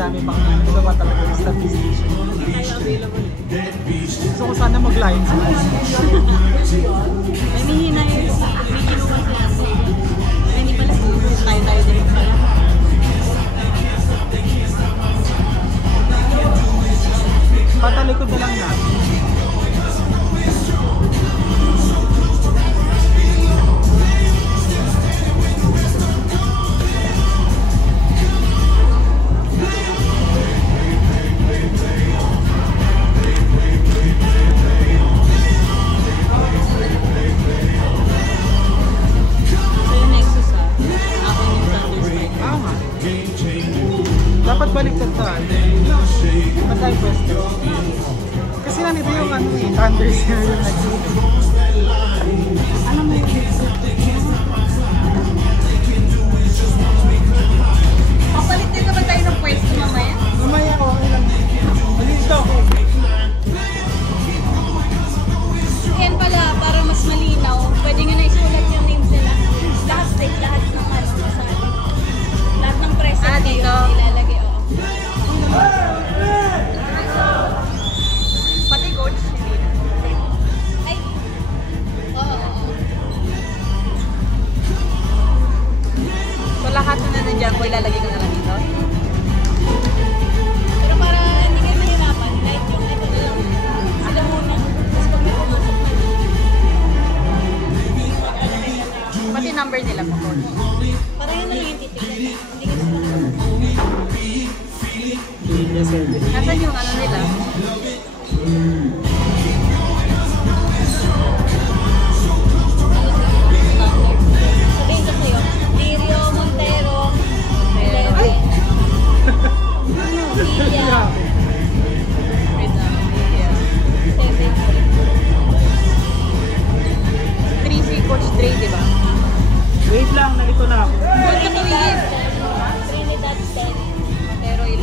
Dami pang ito ba talaga yung statistician. Gusto ko sana mag-line. May mihina yun. May kinuha sila. May hindi pala tayo din pala. Patalikod na lang natin. Dapat baliktad tayo. Matay pwesto. Kasi nandito yung ano eh, Thunders yung nag-dito. Ano mo yung Papaliktad na ba tayo ng pwesto mamaya? Mamaya ko, okay lang. Malito ako. Yan pala, para mas malinaw, pwede nga na isulat yung names nila. Lahat ng ano, kasali. Lahat ng present dito ilalagay, oo. Pati coach, hindi na. Ay, oo. So lahat na nandiyan ko, ilalagay ko na lang dito? Pero para hindi kayo mahirapan, kahit yung ito na lang, sila muna. Tapos pag may pumasok na lang. Pati number nila po, coach. Para yun na lang yung titignan. Hindi ka sila. Nasaan yung ano nila? Sabihin ko sa'yo, Lirio Montero, 11. Lilia. Wait lang, Lilia. 7. 3 si Coach Dre, diba? Wait lang, nalito na ako. Trinidad 10. Pero 11.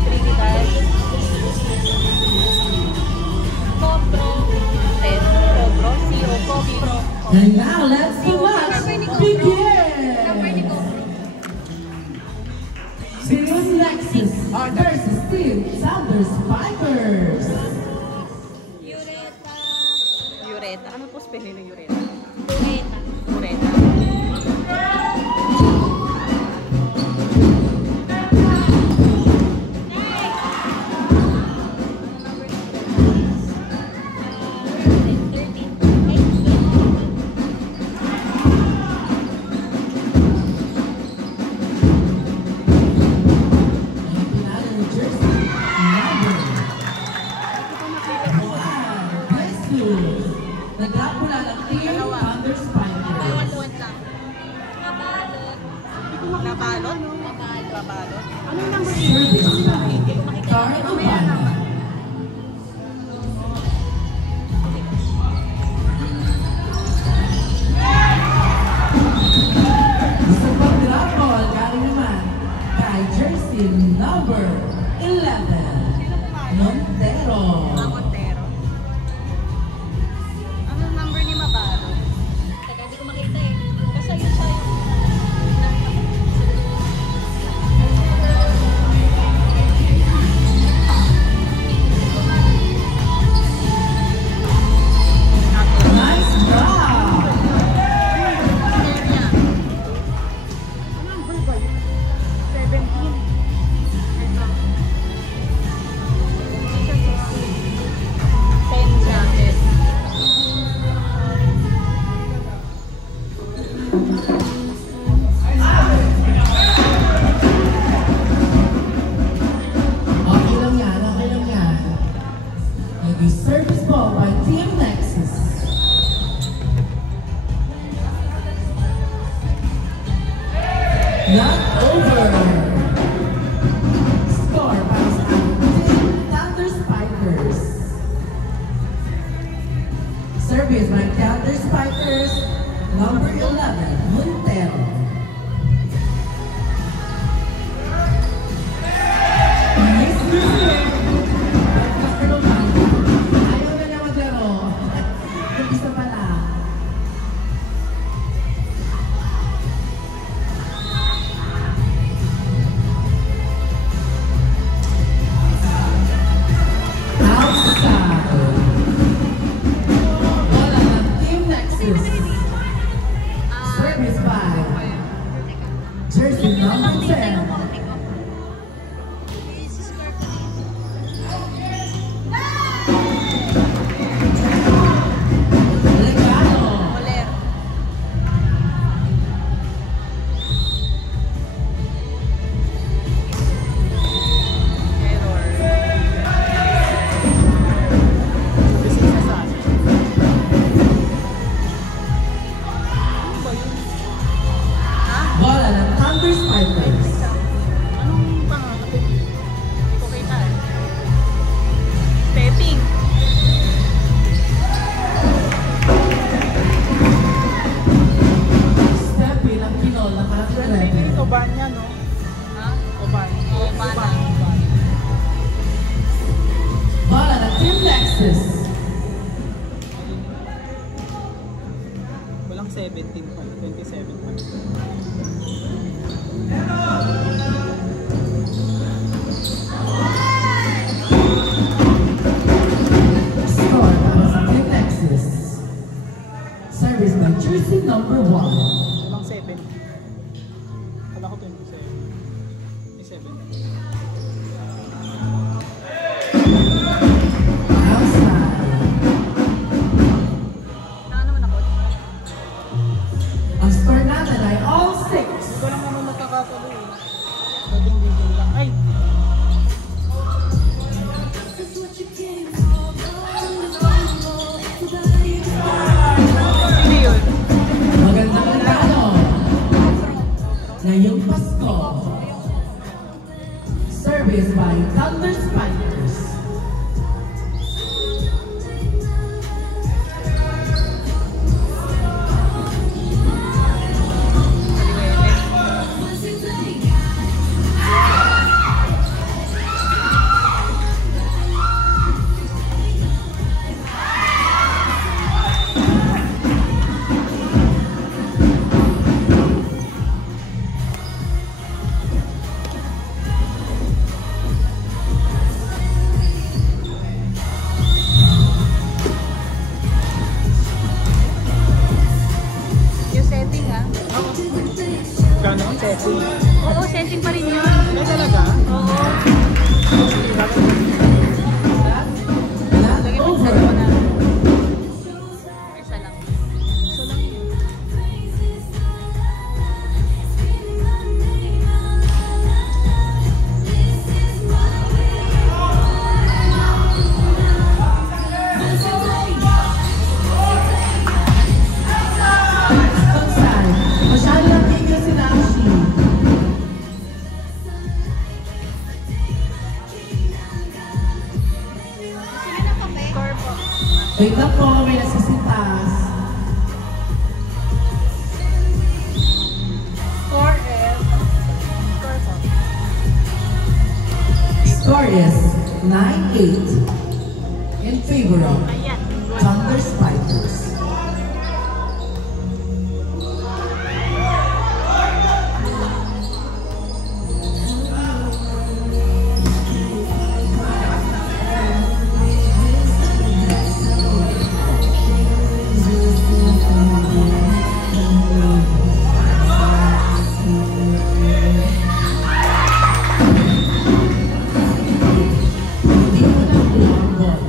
Trinidad. Copro 10. Copro. C.O. Copro. And now let's begin! Number ni Copro. Sirius Nexus versus Team Thunders Fighters. Ureta. Ureta. Ano po spelling ng Ureta? Ureta. Ureta. Nagkapula ng Team Thunders Fighters. Bawal-buwan lang. Nabalot. Nabalot? Nabalot. Ano yung number? Service time. Start to fight. Sa pag-grapple, galing naman kay jersey number 11, Montero. Montero. Ano yung number ni Mabalot? Teka, hindi ko makita eh. Kasi yun siya yung... Nice job! Ano number ba yun? 17. Not over. Score para sa ating Thunder Spikers. Service by Thunder Spikers, number 11, Montero. Nice receive. Ayaw na niya, Montero. Isa pala. Service by Jersey number 10. Legado. Moler. Error. Kasi sa saan? Bola ng Thunder Spikers. Anong pangalan? Hindi ko kita eh. Stepping. Steppy ng Kinol na Hindi kalaki. Oban yan, no? Ha? Oban. Oban. Bola ng Team Nexus. Walang 17 pa. 27 pa. Score para sa Team Nexus. Service by Jersey number 1. Walang 7. Kala ko 27. May 7. Outside. Ano naman ako? Ang score natin ay all 6. Hindi ko lang naman magkakasalo eh. Pwedeng dito lang. Ay! Sino yun? Magandang regalo. Ngayong Pasko. Service by Thunder Spikers. Yung setting ha? Gano'n? 7. Oo, setting pa rin yun. Ay talaga? Oo. Not Lagyan mo over. sa na. Isa lang. Isa lang yun. Outside. Masyado ng tigil si Nashi. Score po. Wait lang po, may nasisitas. Score is... Score po. Score is 9-8 in favor of Ayan. Thunder Spikers. Hindi mo na po ang bola.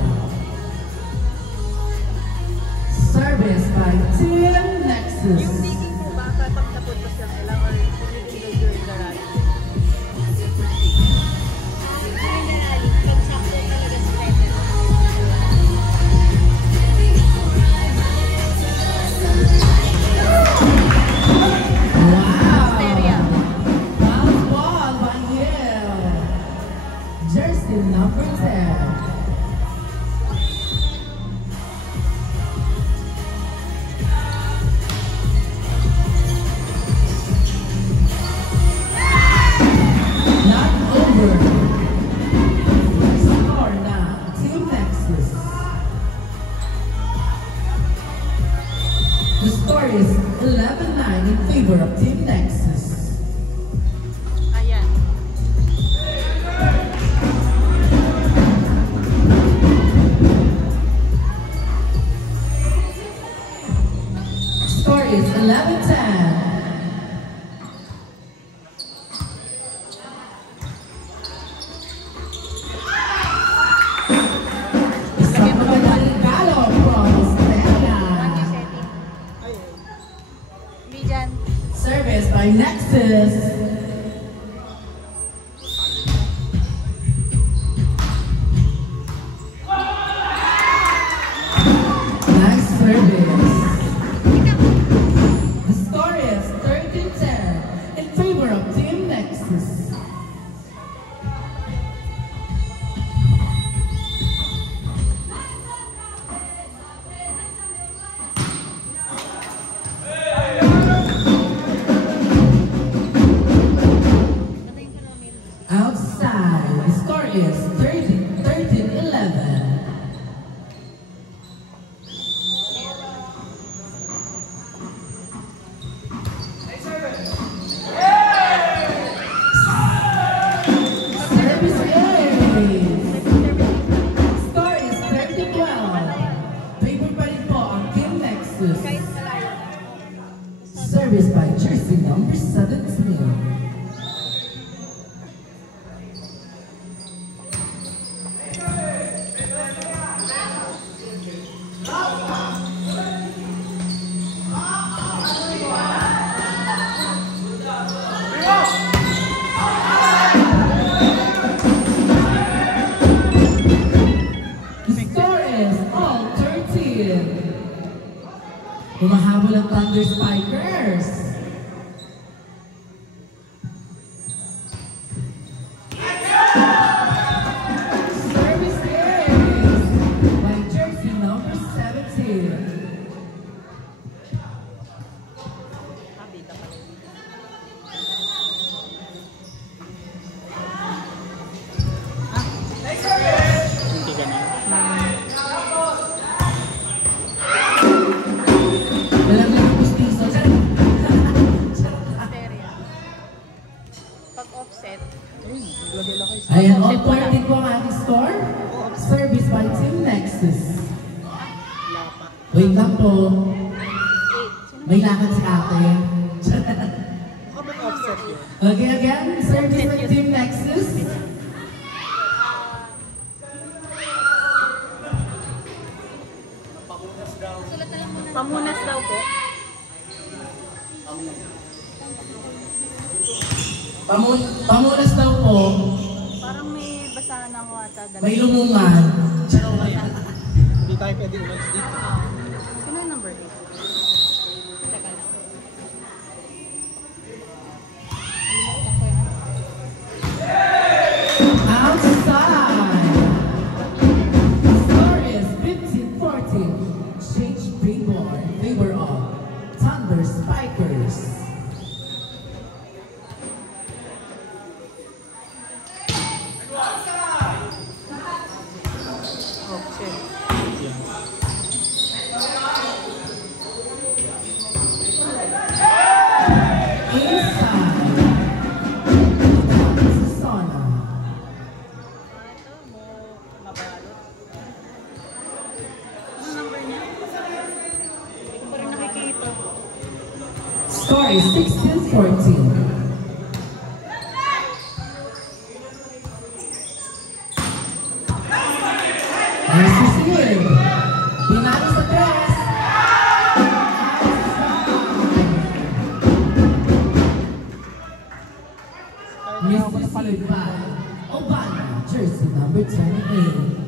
is 13-11. Service ace. Score is 30-12. Favorite pa rin po ang Team Nexus. Kahit malayo. Service by jersey number 17. Score is all 13. Humahabol ang Thunder Spikers. Service ace by jersey number 17. Hindi ka na. Walang lang gustiso. Stereo. Pag offset, Ayun, naglagay lang kayo. Ayan, all 14 po ang ating score. Service by Team Nexus. Wait lang po. 8. May lakad si ate. Kapag offset yun. Okay, again, service by Team Nexus. Sulat na lang muna. Pamunas daw po. Pamunas daw po. Parang may basahan ako ata. May lumungan. Hindi tayo pwede umalis dito. Sino yung number 8? Teka lang. Outside. Score is 15-14. Change favor of Thunder Spikers. Score is 16-14. Nice to see you. Pinalo sa tres. Miss Silva, Obana, jersey number 28.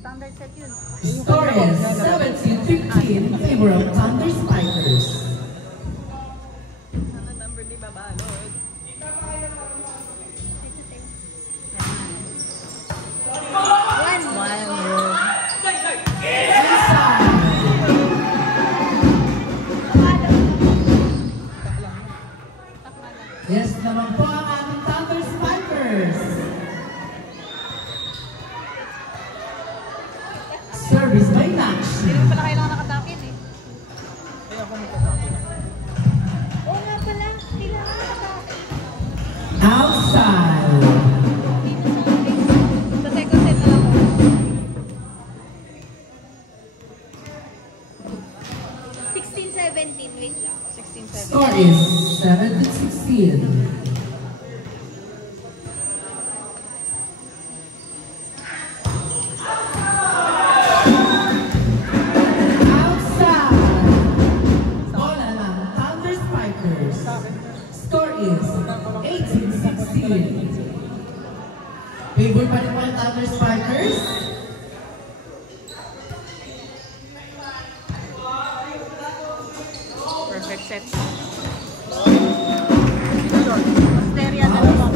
Standard set yun. Score is 17-15 in favor of Thunder Spikers. Ano number di babalot? Yes naman po ang ating Thunder Spikers. Service by Nakshi. Hindi pala kailangan nakatakit eh. Kaya ako magkakapit. Oo nga pala, kailangan nakatakit. Outside. Dito sa akin. Sa second set na lang. 16-17, wait lang. 16-17. Score is 7-16. Bola ng Thunder Spikers. Score is 18-16. Favor pa rin po ang Thunder Spikers. Perfect set. Stereo na lang.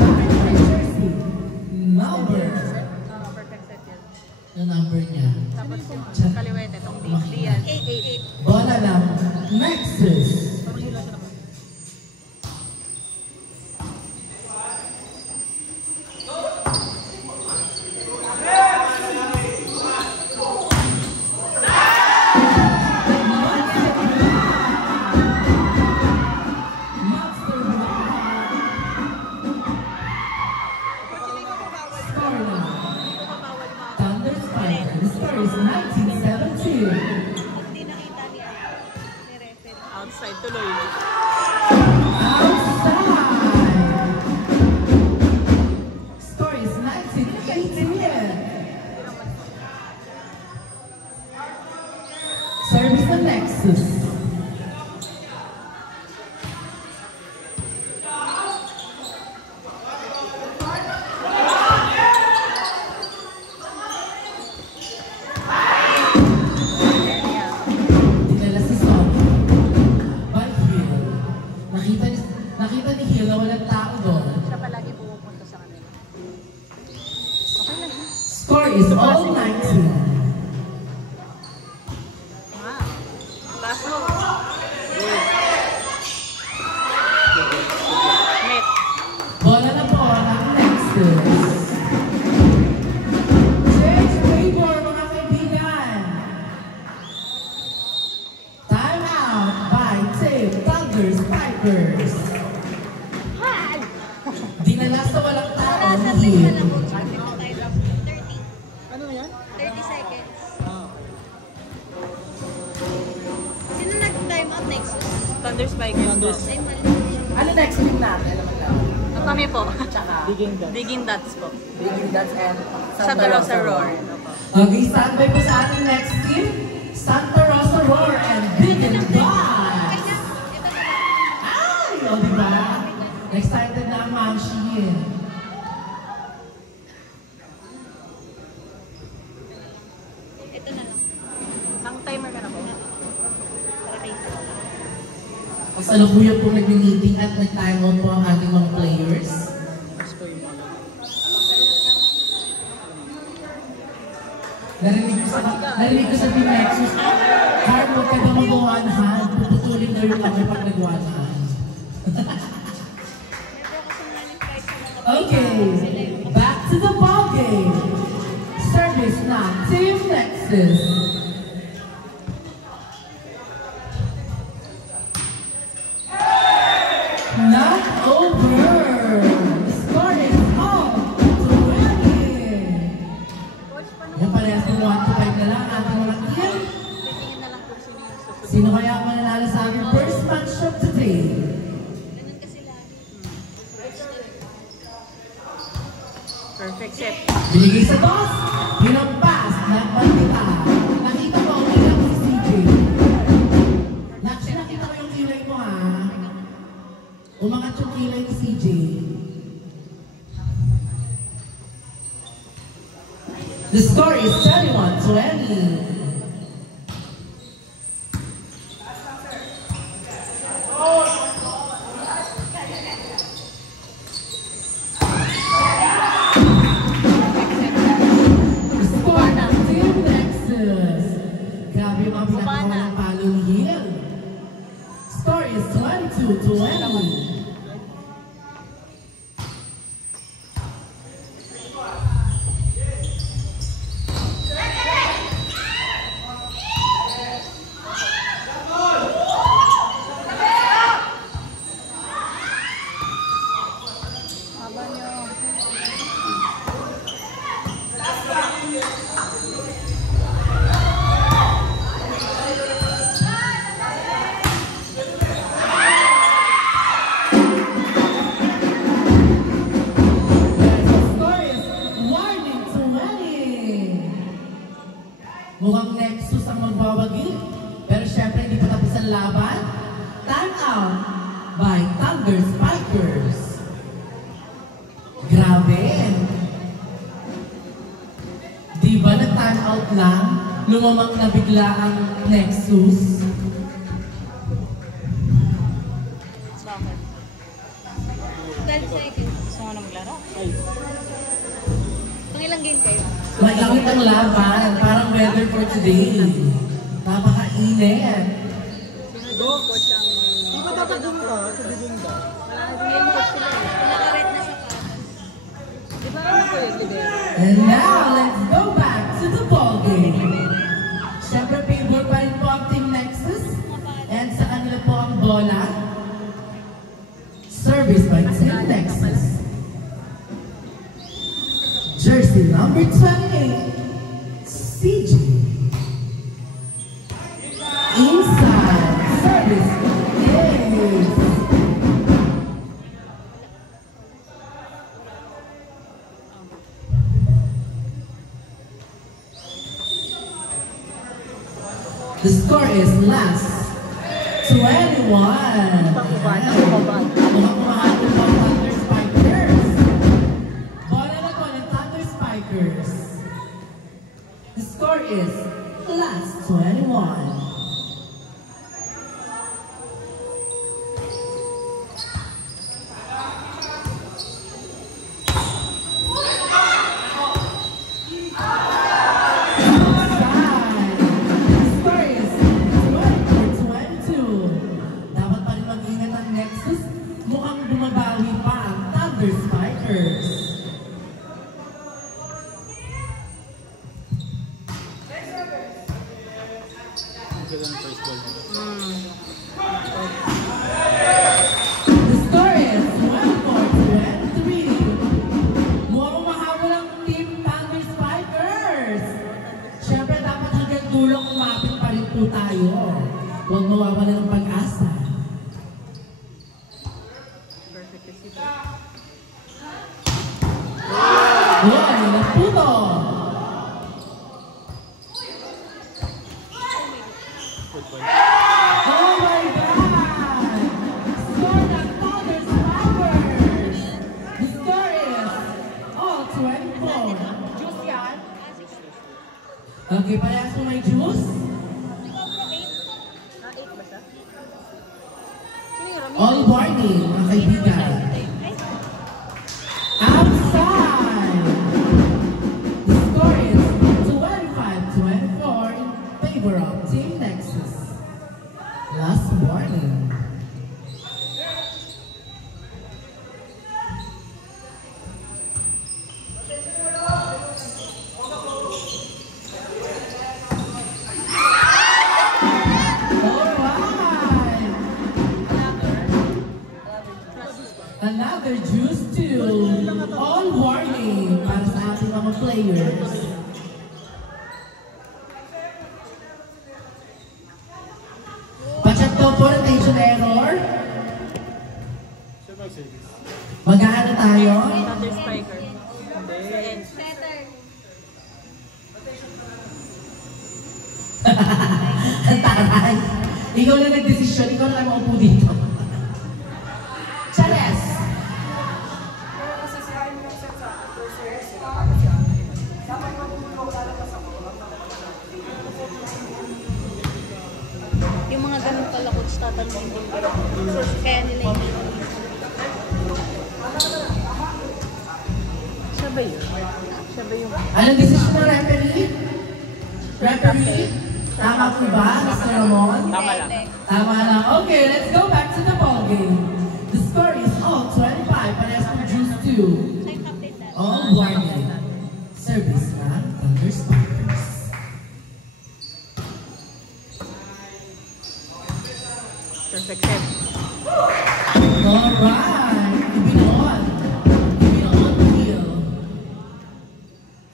Number Perfect set. Kaliwete, itong Diaz. 8. Bola ng Nexus. Parang hila siya naman. Thunder Spiker. The score is 19-17. Hindi nakita ni referee. Outside tuloy. Outside. Score is 19-18. Service the Nexus. Dinala si Son. By Hill. Nakita ni Hill na walang tao doon. Siya palagi pumupunta sa kanila. Okay lang. Score is all 19. Paso. Net. Bola na po ng Nexus. Change favor, mga kaibigan. Time out by Team Thunder Spikers. Dinala sa walang tao Nasa ni place na Hill. lang po. Check na tayo. 30. Ano yan? 30 seconds. Ah. Sino nag-time out Nexus? Thunder Spikers po. Ay, mali. Ano next week natin? Alam mo lang. Kami po. Tsaka Digging that. Digging Dots po. Biggie Dance and Santa Rosa Roar. Okay, standby po sa ating next team. Santa Rosa Roar and Biggie Dance. Ito na lang. Ay! O, diba? Excited na ang Ma'am Sheehan. Ito na lang. Ang timer ka na po. Para kayo. Kasalukuyan po nag-meeting at nag-time out po ang ating mga players. Mas ko yung mga. Narinig ko sa Team Nexus, hard mo ka ba mag-one hand? Puputulin daw yung kami pag nag-one hand. Okay, back to the ball game. Service na Team Nexus. Not over. The score is all 20. Yan parehas ng 1-5 na lang ang ating mga team. Titingin na lang kung sino yung susunod. Sino kaya ang mananalo sa ating first match of today? Ganun kasi lagi. Perfect set. Binigay sa toss, pinampas, nagpalita. Nakita mo ang ilang si CJ. Nakita ko yung kilay mo ha. Umangat yung kilay ni CJ. The score is 31-20. Score ng Team Nexus. Grabe yung mga pinakawalang palo ni Hill. Score is 22-20. Score is warning 20. Mukhang Nexus ang magbawagi. Pero syempre hindi pa tapos ang laban. Time out by Thunder Spikers. Grabe. Di ba nag-time out lang? Lumamang na bigla ang Nexus. Bakit? 12 seconds. Gusto mo na maglaro? Ay. Pang ilang game kayo? Mainit ang laban, parang weather for today. Napakainit. Di ba dapat doon ka sa Bibingda? Nakaret na siya pa. Di ba ano po yung leader? And now, let's go back to the ball game. Siyempre, favor pa rin po ang Team Nexus. And sa kanila po ang bola. Service by Team Nexus. Jersey number 28, CJ. Inside, service, yes. The score is last 21. Mukhang kumahabol po ang Thunder Spikers. Bola na po ng Thunder Spikers. The score is last 21. Huwag mawawala ng pag-asa. Uy, naputo! Oh my God! Score ng Thunder Spikers! The score is all 24. Juice yan? Okay, parehas mo may juice? All warning, mga kaibigan. Outside! The score is 25-24 in favor of Team Nexus. Last warning. Another juice to all warning para sa ating mga players. Pa-check daw po rotation error. Mag-aano tayo? Thunder Spiker. Ang taray. Ikaw na nag-desisyon, ikaw na lang maupo dito. Chares! Yung mga ganun pala coach tatanungin din. Kaya nila hindi. Siya ba yun? Siya ba yung... Anong desisyon mo, referee? Referee? Tama po ba, Mr. Ramon? Tama lang. Tama lang. Okay, let's go back to the ball game. The score is all 25, parehas po juice 2. All warning. Service na Thunder Spikers. Perfect set. Alright, Ibinoon. Ibinoon Hill.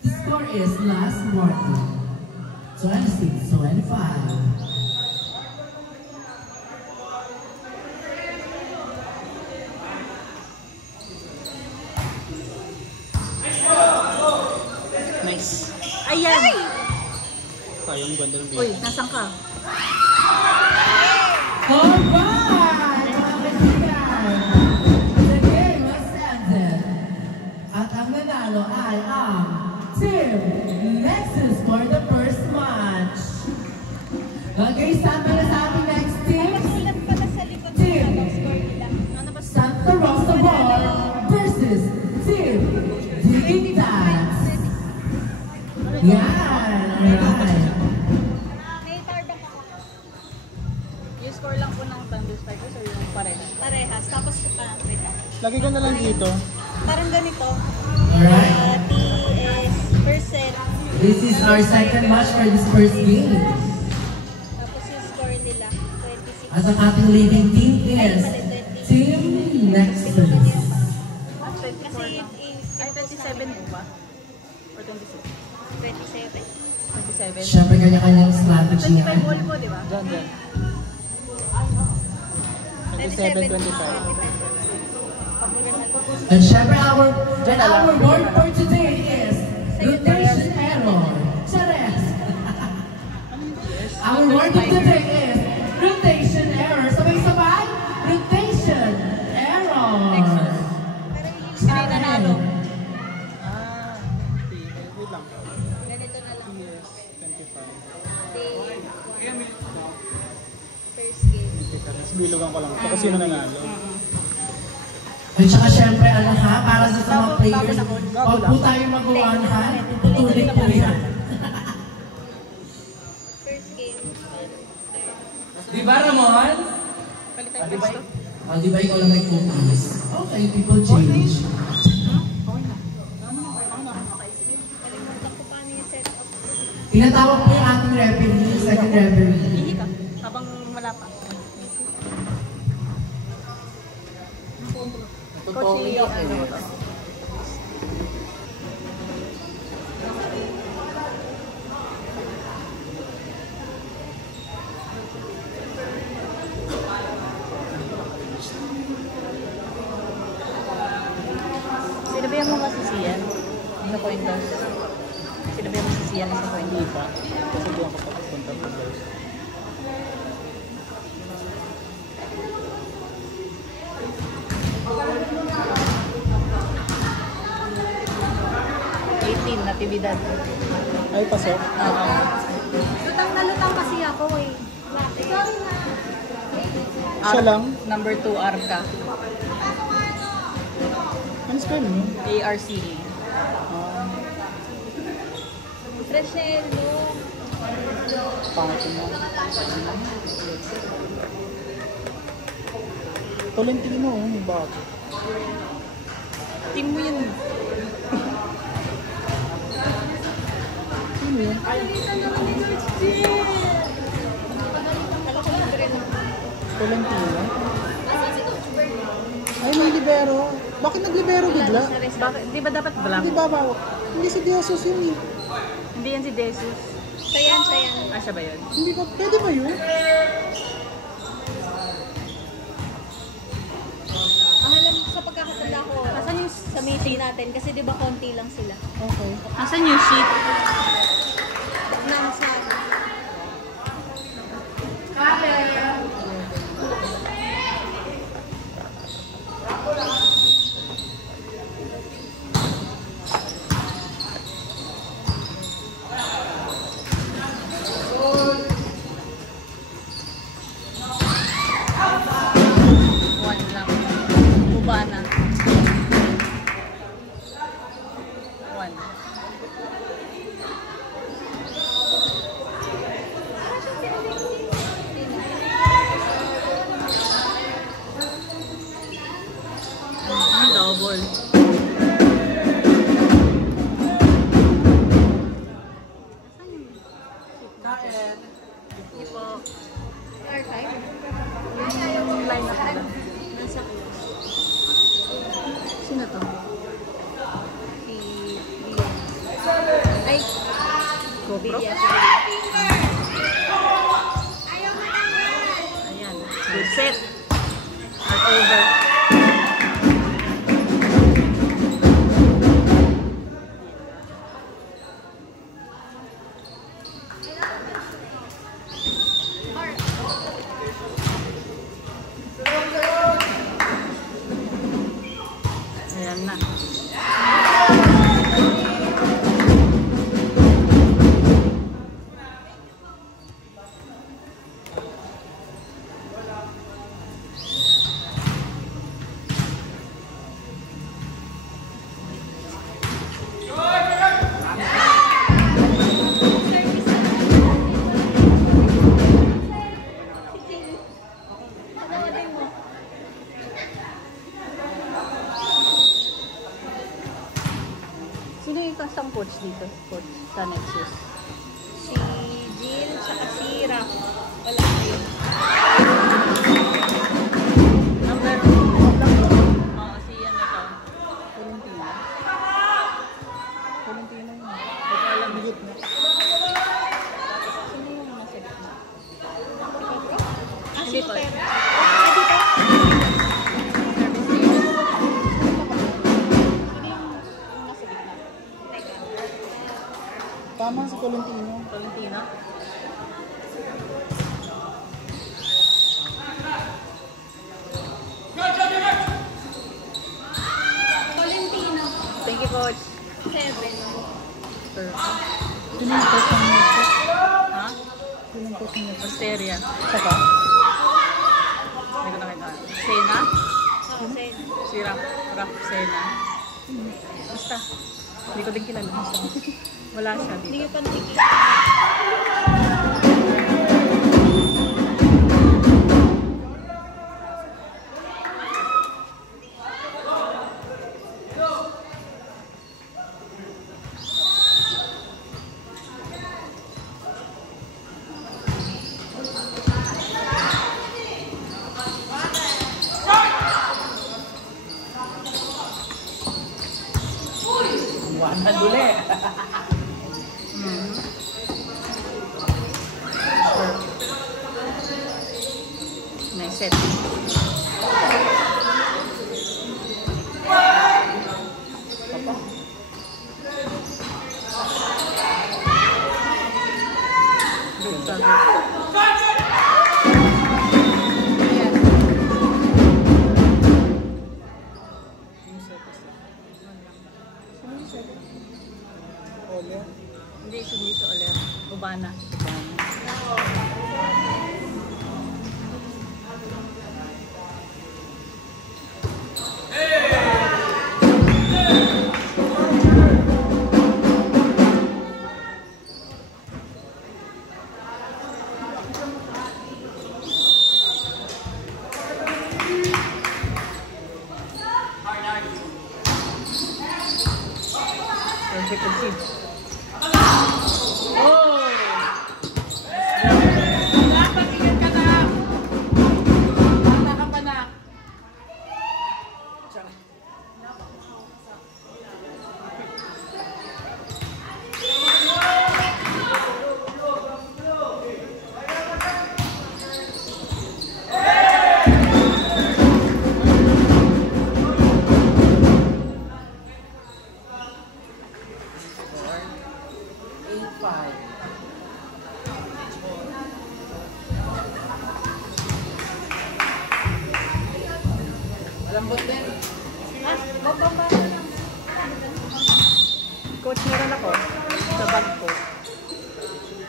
The score is last warning. 26-25. Nice. Ayan! Sayang ganda ng Uy, nasan ka? Alright, mga kaibigan. The game has ended. At ang nanalo ay ang Team Nexus for the first match. Okay, stand by na sa ating next team. Team Santa Rosa Ball versus Team Dignitas. Yan! Alright! May tarda ka. Yung score lang po ng Thunder Strikers or yung parehas? Parehas. Tapos, wait lang. Lagi ko na lang dito. Parang ganito. Alright! T is percent. This is our second match for this first game. Tapos yung score nila, 26. As ang ating leading team is Team Nexus. Kasi Ay, 27 po ba? Or 26? 27. 27? Siyempre kanya-kanyang strategy 25 yan. ball po, di ba? Diyan. 27, 27, 25. And syempre our word for today is rotation error. Chares! Our word of the day is rotation error. Sabay-sabay, rotation error. Sino yung nanalo? Ah, wait lang. Ganito na lang. Yes, 25. Day 1. First game. Tapos bilugan ko lang. So, kung sino nanalo. At saka syempre, ha, para sa mga players, huwag po tayo magawa ha, puputulin po yan. First game. Di ba, Ramon? Palit tayo pwesto? Oh, di ba ikaw lang may focus? Okay, people change. Kalimutan ko paano yung setup. Tinatawag po yung ating referee, second referee. Hihi ka, habang wala pa. Coach, ano mo to? Sino ba yung mga sisiyan? Sa point toss? Sino ba yung mga sisiyan sa point Hindi toss? pa. Kasi di ako papunta po guys. Natividad. Ay, pasok. Lutang na lutang kasi ako eh. Sorry na. Siya lang. Number 2, Arca. Ano spell mo? ARCE. Fresh na yelo. Pangit mo. Tolentino mo, yung bago. Team mo yun. Sino yun? Tolentino? Ay, may libero. Bakit naglibero bigla? Bakit? Di ba dapat blank? Hindi ba bago? Hindi si Jesus yun eh. Hindi yan si Jesus. Siya yan. Ah, siya ba yun? Hindi ba? Pwede ba yun? Ang alam sa pagkakatanda ko, Nasaan yung sa meeting natin, kasi di ba konti lang sila. Okay. Nasaan yung sheet? Nang sa One lang. Cubana. One. Double. Hindi po. archive. Yung line up nila. Nasa Sino to? si Bian. Ay, GoPro? Bian. Ayan. Good set. Art over. Ayan na. Sino yung kasang coach dito? Coach sa Nexus? Si Jill, saka si Raf. Wala na yun. Number 1. Oo, si ano to? Tolentino. Tolentino yun. Hindi alam mo yun. Sino yung nasa gitna? Ah, Hindi si po. Ter. Tama si Tolentino. Tolentino? Tolentino. Thank you, Coach. 7. Sino yung coach ng Nexus? Ha? Sino yung coach ng Nexus? Osteria. Saka? Hindi ko nakita. Sena? Oh, 7. Si Raf Sena. Basta. Hindi ko din kilala. Wala siya Hindi dito. ko pa nakikita. Buwanan ulit. Nice set. Good target. Oler. Hindi, hindi sa Oler. Ubana. Perfect concede. Lambot din. Coach, meron ako. Sa bag ko.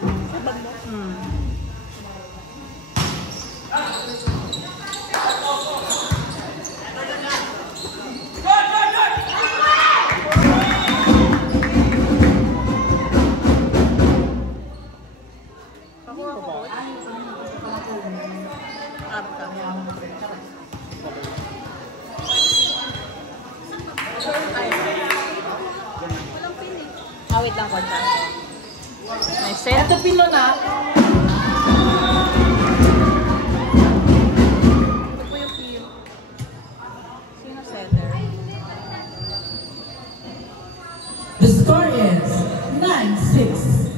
Sa bag mo? Pakuha ko, Coach. Arta. Wait lang, Coach. Nice set. Ito pilo na. Ito po yung peel. Sino setter? The score is 9-6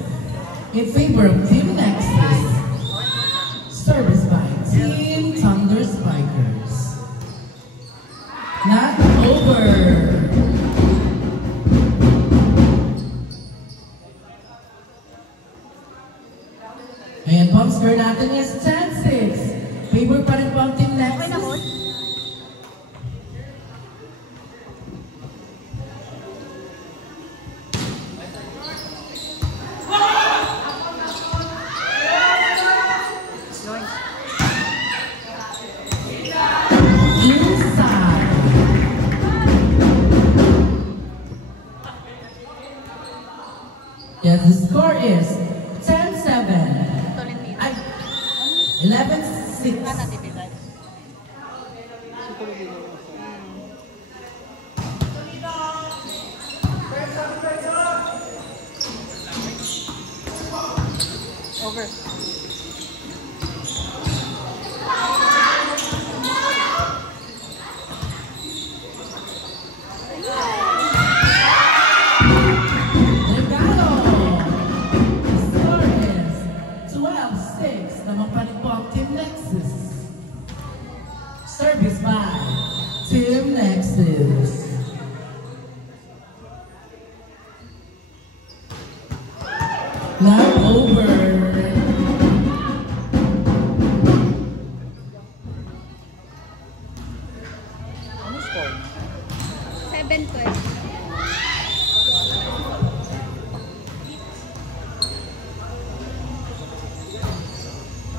in favor of Team Nexus. Service by Team Thunder Spikers. Not over. Ayan po, ang score natin is 10-6. Favor pa rin po ang Team Okay na, Nexus. Coach. Noise. Inside. Yes, the score is 10-7. Tolentino. Ay, 11-6. Natividad. Si Tolentino. Over. Regalo! The score is 12-6. Naman pa rin po ang Team Nexus. Service by Team Nexus. Love over. Ano score? 7-12.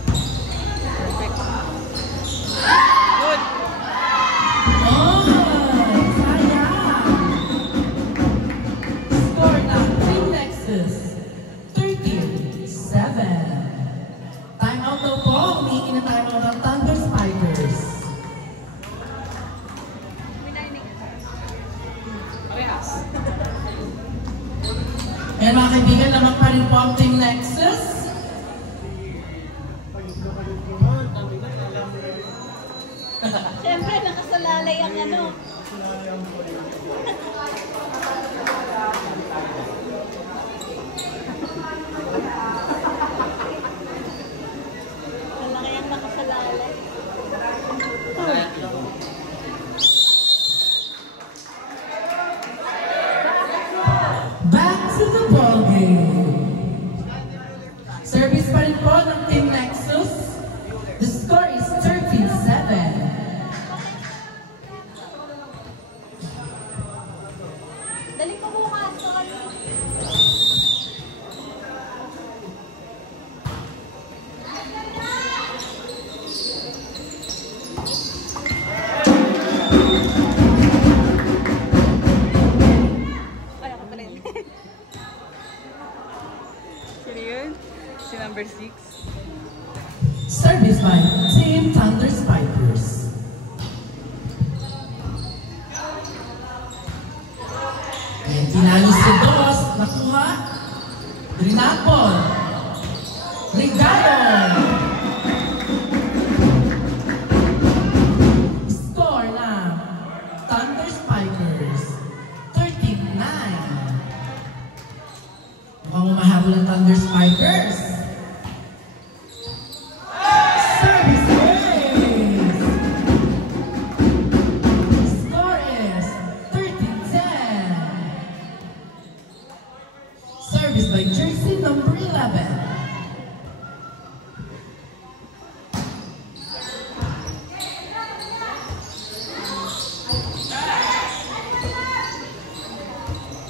Perfect. Good. Oh, sayang. Score ng Team Nexus, 13-7. Time out daw po. Humingi na tayo mga Thunder Spiders. Parehas. Ayan mga kaibigan, naman pa rin po ang Team Nexus. Siyempre, nakasalalay ang ano. Ang laki ang nakasalalay. Back to the ball game. Service pa rin po ng Team Nexus. The score is 13-7. Dali ko bukas. Ay, ako pa rin. Sino yun? Si number 6. Service by Team Thunder Spiders. Ayan, tinalo si Dos. Nakuha. Rinapon. Regalo. Score na Thunder Spiders, 13-9. Mukhang umahabol ang Thunder Spiders. Service race. Score is 13-10. Service by jersey number 11.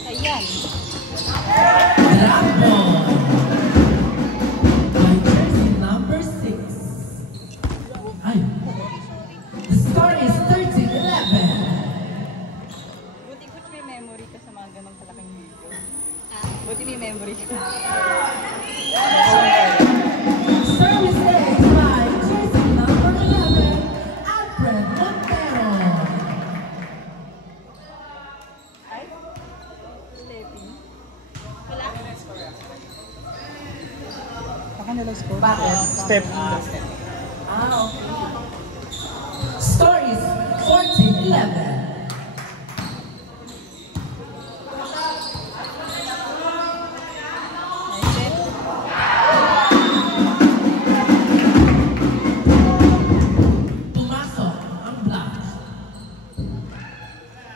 Ayan. Drop ball. By jersey number 6. Ay. The score is 13-11. Buti ko may memory ka sa mga ganong kalaking video. Ah, Buti may memory ka. Service is by jersey number 11, Alfred Montero. Ay? Stepping. wala. Baka nila score. Bakit? Step. Ah, okay. Score is 14-11. Nice set. Pumasok ang block.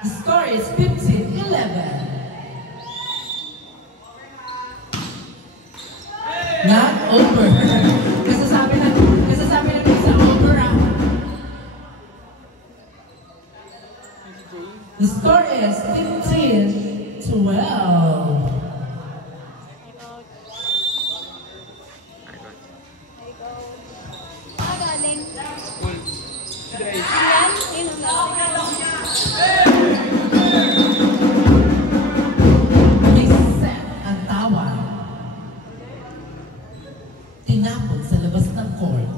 The score is 15-11. Not over. Kasasabi na sa over ah. The score is 15-12. Ah, galing. Yan, yun ang May set ang tawag. Tinapon sa labas ng court.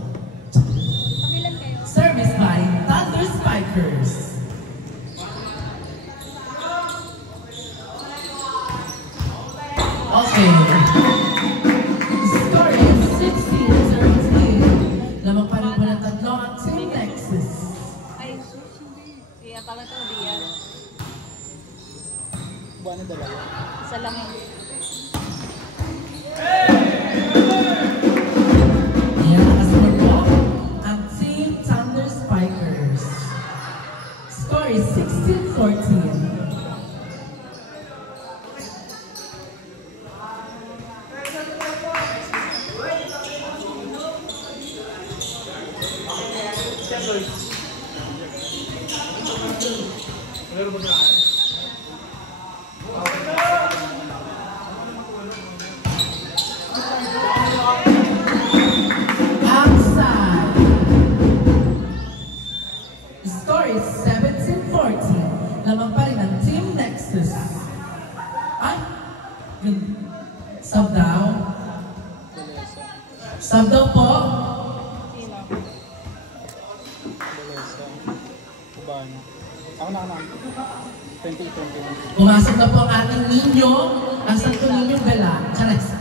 Pakilan kayo. Service by Thunder Spikers. Okay. The score is Isa lang yun. Yan, nakasunod po ang Team Thunder Spikers. Score is 16-14. Outside. The score is 17-14. Lamang pa rin ang Team Nexus. Ay! Sub daw. Sub daw po. Ako na. 2021. Pumasok na po ang ating ninyo, ang Santo Niño Gala. Chares.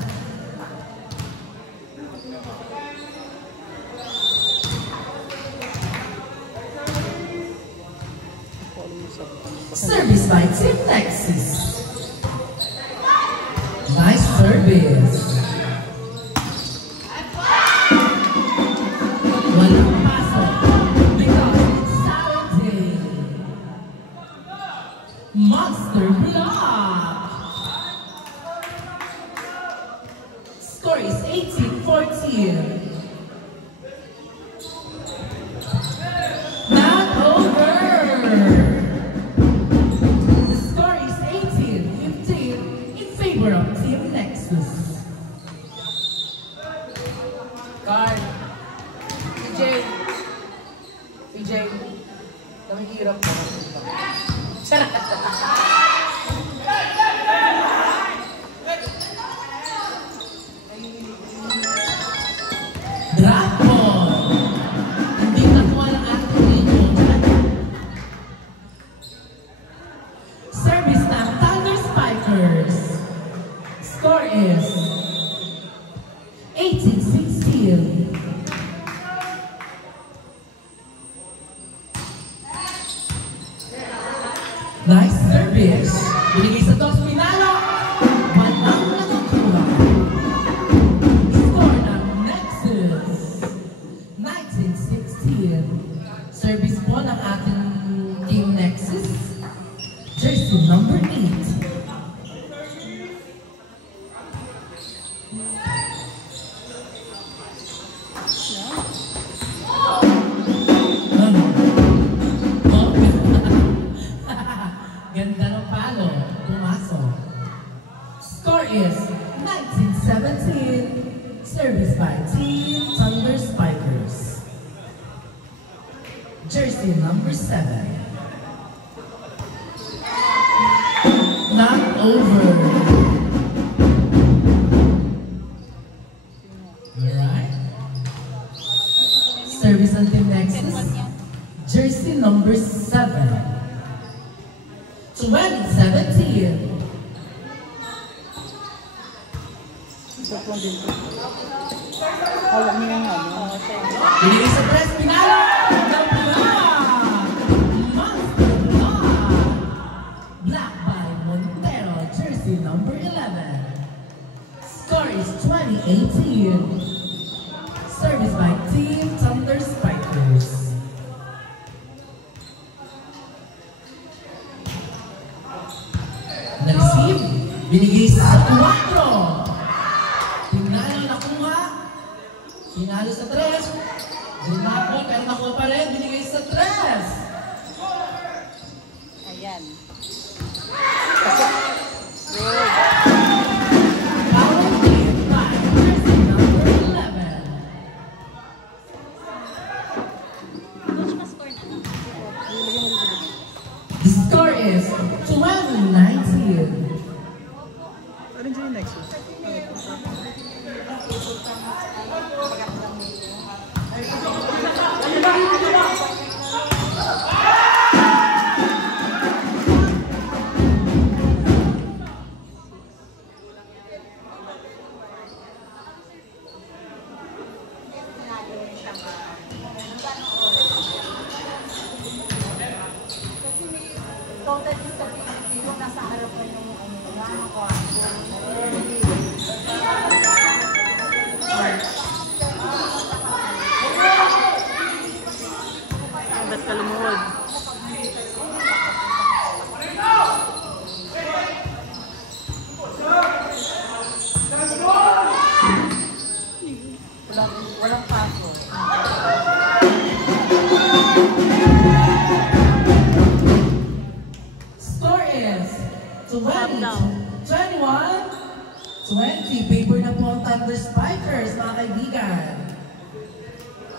Service by Team Nexus. Nice service. Walang pasok because it's Saturday. Monster Block. Score is 18-14. Not over. The score is 18-15 in favor of Team Nexus. Carl, PJ, kami hirap na. Drop ball. Hindi nakuha ng ating ninyo. Service ng Thunder Spikers. Score is 18-16. Nice service. Binigay sa Dos Pinalo. Walang nakakuha. Score ng Nexus. 19-16. Service po ng ating Team Nexus. Jersey number 8. Ganda ng palo. Pumasok. Score is 19-17. Service by Team Thunder Spikers. Jersey number 7. Not over. Alright. Service on Team Nexus. Jersey number 7. 2017. Alam niyo yung ano. Binigay sa press Pinalo. Ng Monster Block. Black by Montero. Jersey number 11. Score is 2018. Service by Team Thunder Spikers. Na-receive. Binigay sa 4. Pinalo nakuha. Pinalo sa 3. Zinapon, pero nakuha pa rin. Binigay sa 3. Ayan. Power team by jersey number 11. Coach, ma-score na lang. The score is 2019. Ano dyan yung Nexus? Total yung nasa harap ko yung 20, favor na po ang Thunder Spikers, mga kaibigan.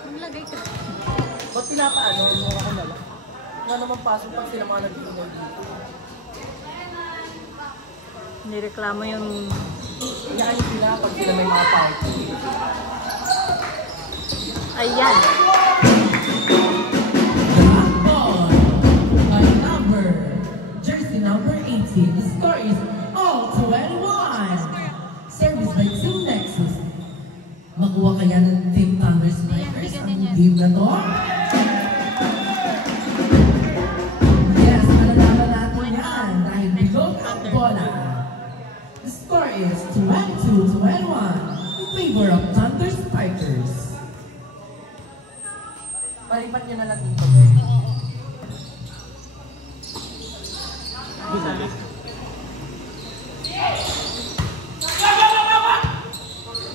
Maglagay ka. Ba't pinapaano? Mura ko na lang. Wala naman pasok pag sila mga nag-iinag dito. Nireklamo yung... Iyakan sila pag sila may mga party. Ayan. Dragon by number, jersey number 18. The score is all 21. Service by Team Nexus. Makuha kaya ng Team Thunder Spikers ang game na to? Yes, malalaman natin yan dahil bilog ang bola. The score is 22-21 in favor of Thunder Spikers. Palipat nyo na lang dito.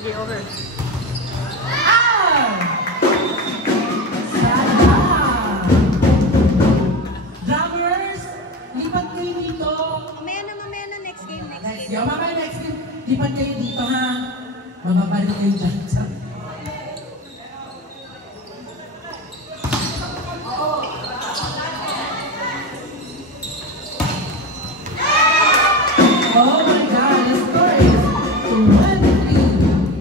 Game over. Drummers, lipat kayo dito. Mamaya na, next game. Yo, mamaya next game, lipat kayo dito ha. Mababalik kayo dyan. Oh my God, the score is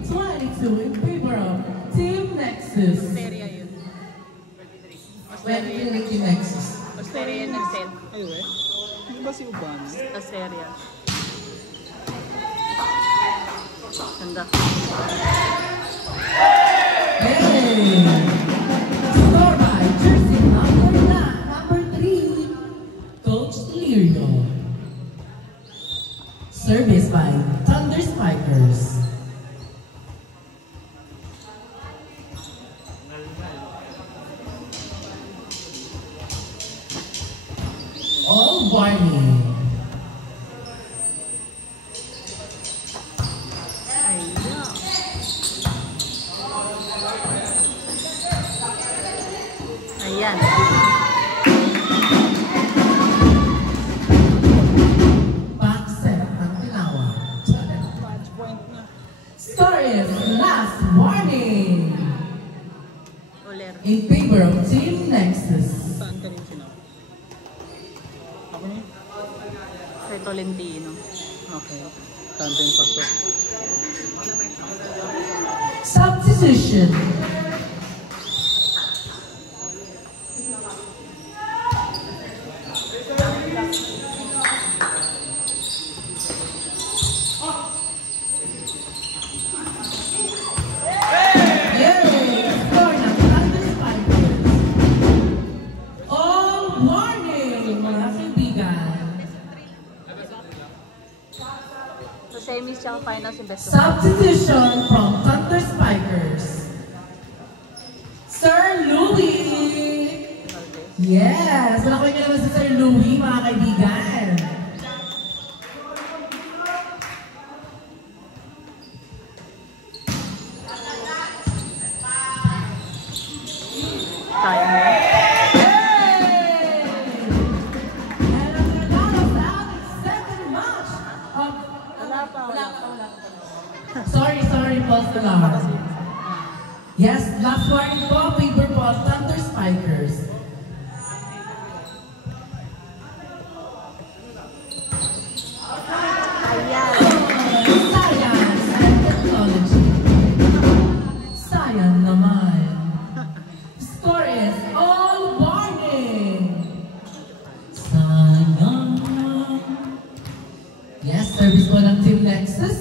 23-22 in favor of Team Nexus. Austeria yun. When pinag Team Nexus. Austeria yun nag-send. Ay, we? Hindi ba si Uban? Austeria. Ganda. Hey! Score by jersey number 3, Coach Lirio. Service by Thunder Spikers. All warning. Ayan. Ayan. Back set ang tinawag. Match point na. Score is last warning Oler. in favor of Team Nexus. Saan ka rin sinaw? Ako niya? Kay Tolentino. Okay. Saan din pasok? Substitution. So, semis tsaka finals yung best of 5. Substitution from Thunder Spikers. Sir Louie! Yes! Wala ko niyo naman si Sir Louie, mga kaibigan. Kaya mo. And ang nanalo sa ating second match of... Wala pa. Sorry, false alarm. Yes, last warning po, favor po of Thunder Spikers. Ayan. Science and technology. Science naman. Score is all warning. Sayang. Yes, service po ng Team Nexus.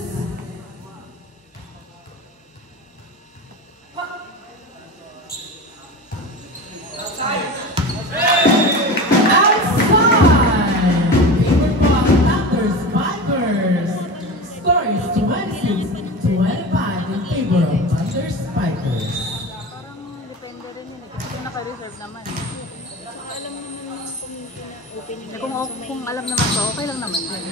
Outside! Favor po ang Thunder Spikers. Score is 26-25 in favor of Thunder Spikers. Parang depende rin yun. Kasi naka-reserve naman. Alam mo naman ng community na opening Eh, kung alam naman to, okay lang naman din.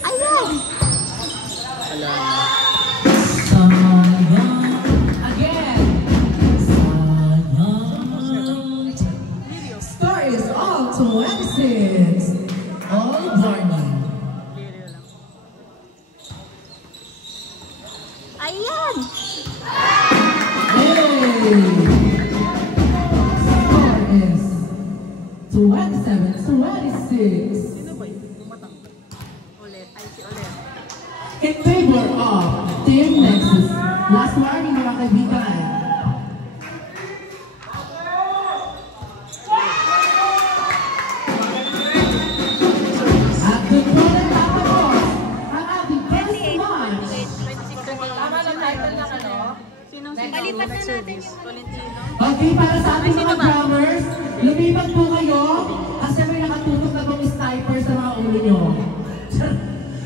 Ayan! Wala. Sayang. Again. Sayang. Score is of 26. All Barney. Ayan! Hey! Score is 27-26. Sino ba yun? Bumatang. Ulit. Ay, si ulit. In favor of Team Nexus. Last warning mga kaibigan. At doon po nagtatapos ang ating first match. 26. Tama na title ng ano? Sinong Palipat na natin service? yung- Valentino? Okay, para sa ating Ay, sino mga ba? drummers, lumipat po kayo kasi may nakatutok na pong sniper sa mga ulo nyo.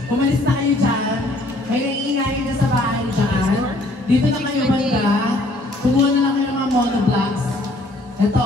Umalis na kayo dyan. May naiingayin na sa bahay dyan. Dito na kayo banda. Kumuha na lang kayo ng mga monoblocks. Ito,